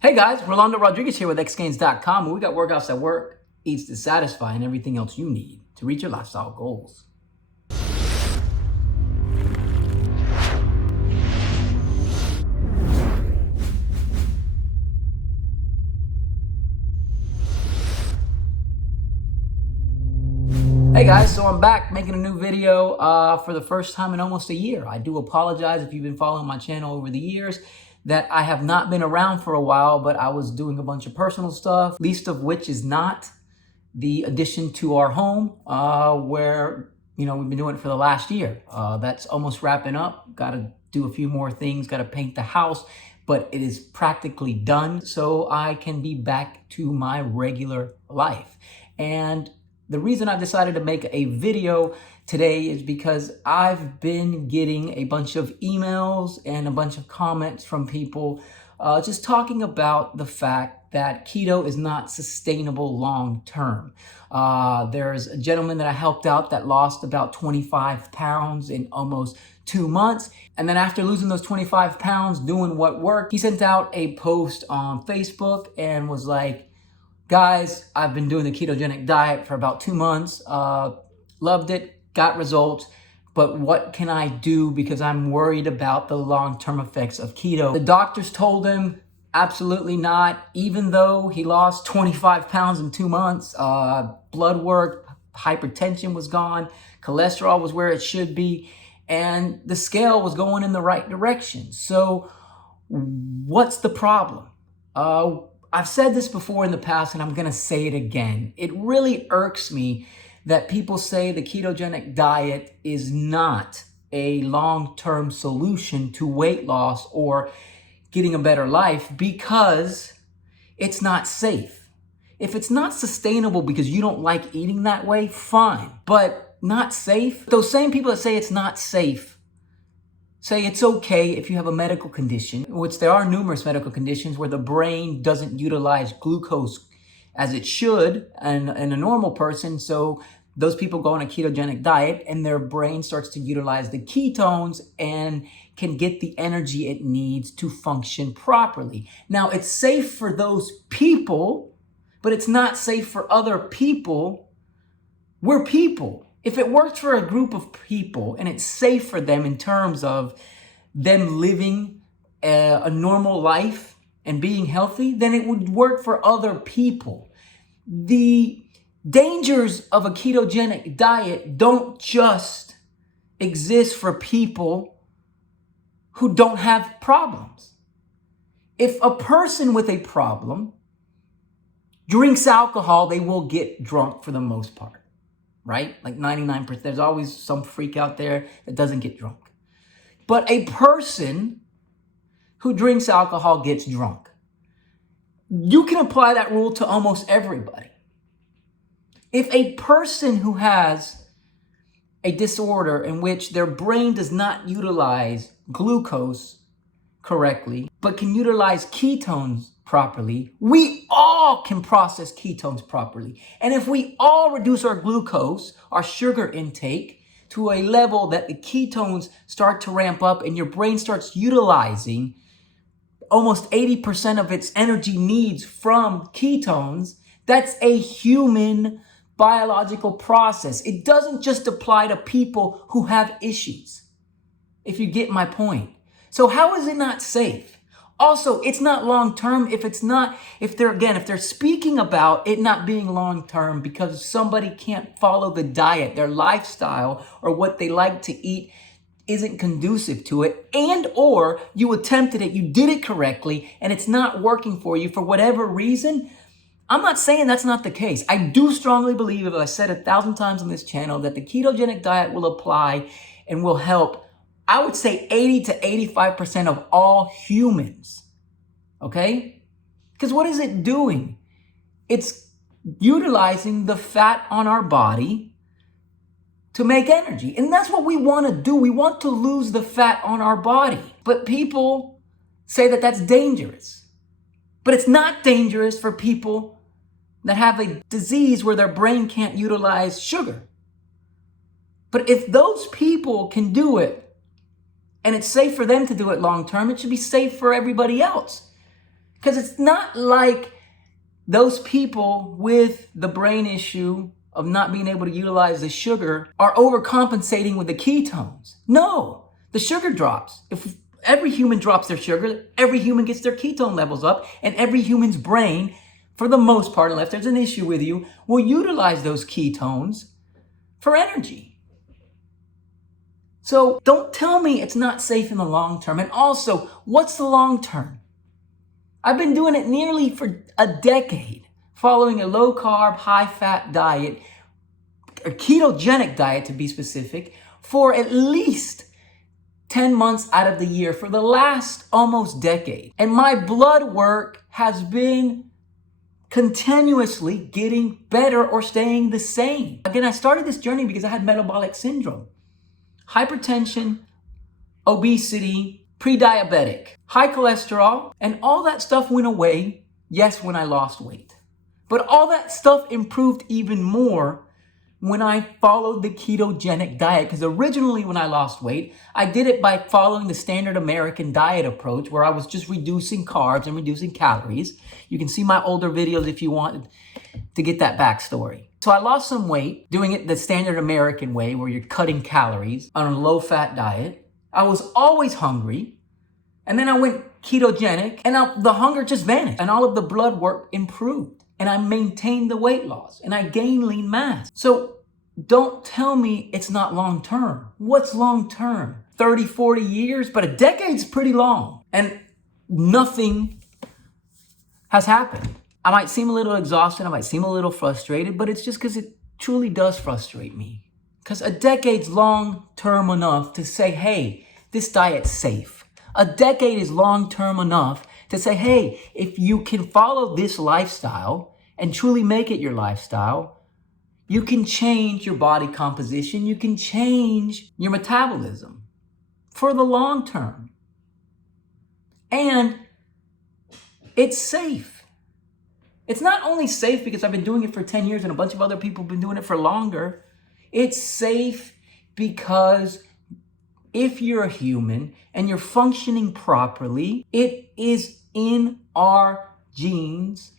Hey guys, Rolando Rodriguez here with xgains.com, and we got workouts that work, eats to satisfy, and everything else you need to reach your lifestyle goals. Hey guys, so I'm back making a new video for the first time in almost a year. I do apologize if you've been following my channel over the years that I have not been around for a while, but I was doing a bunch of personal stuff, least of which is not the addition to our home where, we've been doing it for the last year. That's almost wrapping up. Got to do a few more things, got to paint the house, but it is practically done so I can be back to my regular life. And the reason I've decided to make a video today is because I've been getting a bunch of emails and a bunch of comments from people just talking about the fact that keto is not sustainable long term. There's a gentleman that I helped out that lost about 25 pounds in almost 2 months. And then after losing those 25 pounds, doing what worked, he sent out a post on Facebook and was like, guys, I've been doing the ketogenic diet for about 2 months, loved it, got results, but what can I do because I'm worried about the long-term effects of keto? The doctors told him, absolutely not, even though he lost 25 pounds in 2 months, blood work, hypertension was gone, cholesterol was where it should be, and the scale was going in the right direction. So what's the problem? I've said this before in the past, and I'm going to say it again. It really irks me that people say the ketogenic diet is not a long-term solution to weight loss or getting a better life because it's not safe. If it's not sustainable because you don't like eating that way, fine, but not safe. Those same people that say it's not safe say it's okay if you have a medical condition, which there are numerous medical conditions where the brain doesn't utilize glucose as it should in a normal person. So those people go on a ketogenic diet and their brain starts to utilize the ketones and can get the energy it needs to function properly. Now, it's safe for those people, but it's not safe for other people. We're people. If it works for a group of people and it's safe for them in terms of them living a normal life and being healthy, then it would work for other people. The dangers of a ketogenic diet don't just exist for people who don't have problems. If a person with a problem drinks alcohol, they will get drunk for the most part. Right? Like 99%. There's always some freak out there that doesn't get drunk. But a person who drinks alcohol gets drunk. You can apply that rule to almost everybody. If a person who has a disorder in which their brain does not utilize glucose correctly, but can utilize ketones properly, we all can process ketones properly. And if we all reduce our glucose, our sugar intake, to a level that the ketones start to ramp up and your brain starts utilizing almost 80% of its energy needs from ketones, that's a human biological process. It doesn't just apply to people who have issues, if you get my point. So how is it not safe? Also, it's not long-term if they're speaking about it not being long-term because somebody can't follow the diet, their lifestyle, or what they like to eat isn't conducive to it, and or you attempted it, you did it correctly, and it's not working for you for whatever reason. I'm not saying that's not the case. I do strongly believe, as I said 1,000 times on this channel, that the ketogenic diet will apply and will help, I would say 80 to 85% of all humans, okay? Because what is it doing? It's utilizing the fat on our body to make energy. And that's what we want to do. We want to lose the fat on our body. But people say that that's dangerous. But it's not dangerous for people that have a disease where their brain can't utilize sugar. But if those people can do it, and it's safe for them to do it long term, it should be safe for everybody else. Because it's not like those people with the brain issue of not being able to utilize the sugar are overcompensating with the ketones. No, the sugar drops. If every human drops their sugar, every human gets their ketone levels up, and every human's brain, for the most part, unless there's an issue with you, will utilize those ketones for energy. So don't tell me it's not safe in the long term. And also, what's the long term? I've been doing it nearly for a decade, following a low carb, high fat diet, a ketogenic diet to be specific, for at least 10 months out of the year for the last almost decade. And my blood work has been continuously getting better or staying the same. Again, I started this journey because I had metabolic syndrome, hypertension, obesity, pre-diabetic, high cholesterol, and all that stuff went away, yes, when I lost weight. But all that stuff improved even more when I followed the ketogenic diet. Because originally when I lost weight, I did it by following the standard American diet approach where I was just reducing carbs and reducing calories. You can see my older videos if you want to get that backstory. So I lost some weight doing it the standard American way where you're cutting calories on a low-fat diet. I was always hungry. And then I went ketogenic and the hunger just vanished and all of the blood work improved. And I maintained the weight loss and I gained lean mass. So don't tell me it's not long term. What's long term? 30, 40 years? But a decade's pretty long and nothing has happened. I might seem a little exhausted. I might seem a little frustrated, but it's just because it truly does frustrate me. Because a decade's long term enough to say, hey, this diet's safe. A decade is long term enough to say, hey, if you can follow this lifestyle and truly make it your lifestyle, you can change your body composition, you can change your metabolism for the long term. And it's safe. It's not only safe because I've been doing it for 10 years and a bunch of other people have been doing it for longer. It's safe because if you're a human and you're functioning properly, it is in our genes,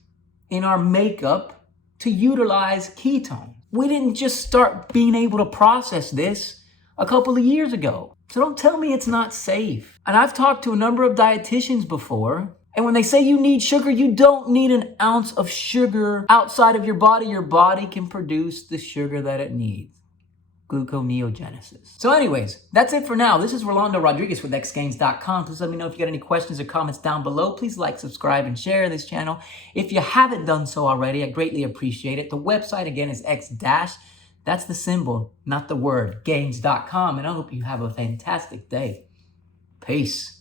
in our makeup, to utilize ketones. We didn't just start being able to process this a couple of years ago. So don't tell me it's not safe. And I've talked to a number of dietitians before, and when they say you need sugar, you don't need an ounce of sugar outside of your body. Your body can produce the sugar that it needs. Gluconeogenesis. So anyways, that's it for now. This is Rolando Rodriguez with xgains.com. Please let me know if you got any questions or comments down below. Please like, subscribe, and share this channel. If you haven't done so already, I greatly appreciate it. The website again is x-, that's the symbol, not the word, gains.com. And I hope you have a fantastic day. Peace.